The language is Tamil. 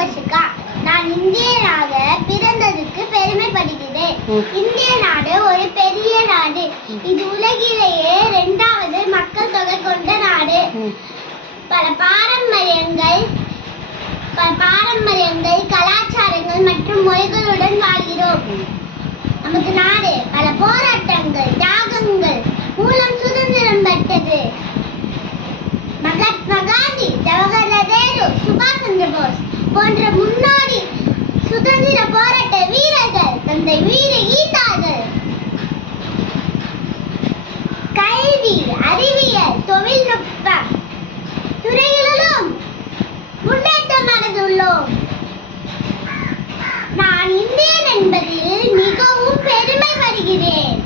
வர்ஷிகா. நான் இந்தியனாக பிறந்ததுக்கு பெருமைப்படுகிறேன். இந்திய நாடு ஒரு பெரிய நாடு. இது உலகிலேயே 2வது மக்கள் தொகை கொண்ட நாடு. பல பாரம்பரியங்கள், கலாச்சாரங்கள் மற்றும் மொழிகளுடன் வாழ்கிறோம். நமது நாடு பல போராட்டங்கள், தியாகங்கள் மூலம் சுதந்திரம் பெற்றது. மகாத்மா காந்தி, ஜவஹர்லால் நேரு, சுபாஷ் சந்திர போஸ் போன்ற முன்னோடி சுதந்திர போராட்ட வீரர்கள் தந்தை வீர ஈந்தார்கள். கல்வி, அறிவியல், தொழில்நுட்பம் துறைகளிலும் முன்னேற்றம் அடைந்துள்ளோம். நான் இந்தியன் என்பதில் மிகவும் பெருமைப்படுகிறேன்.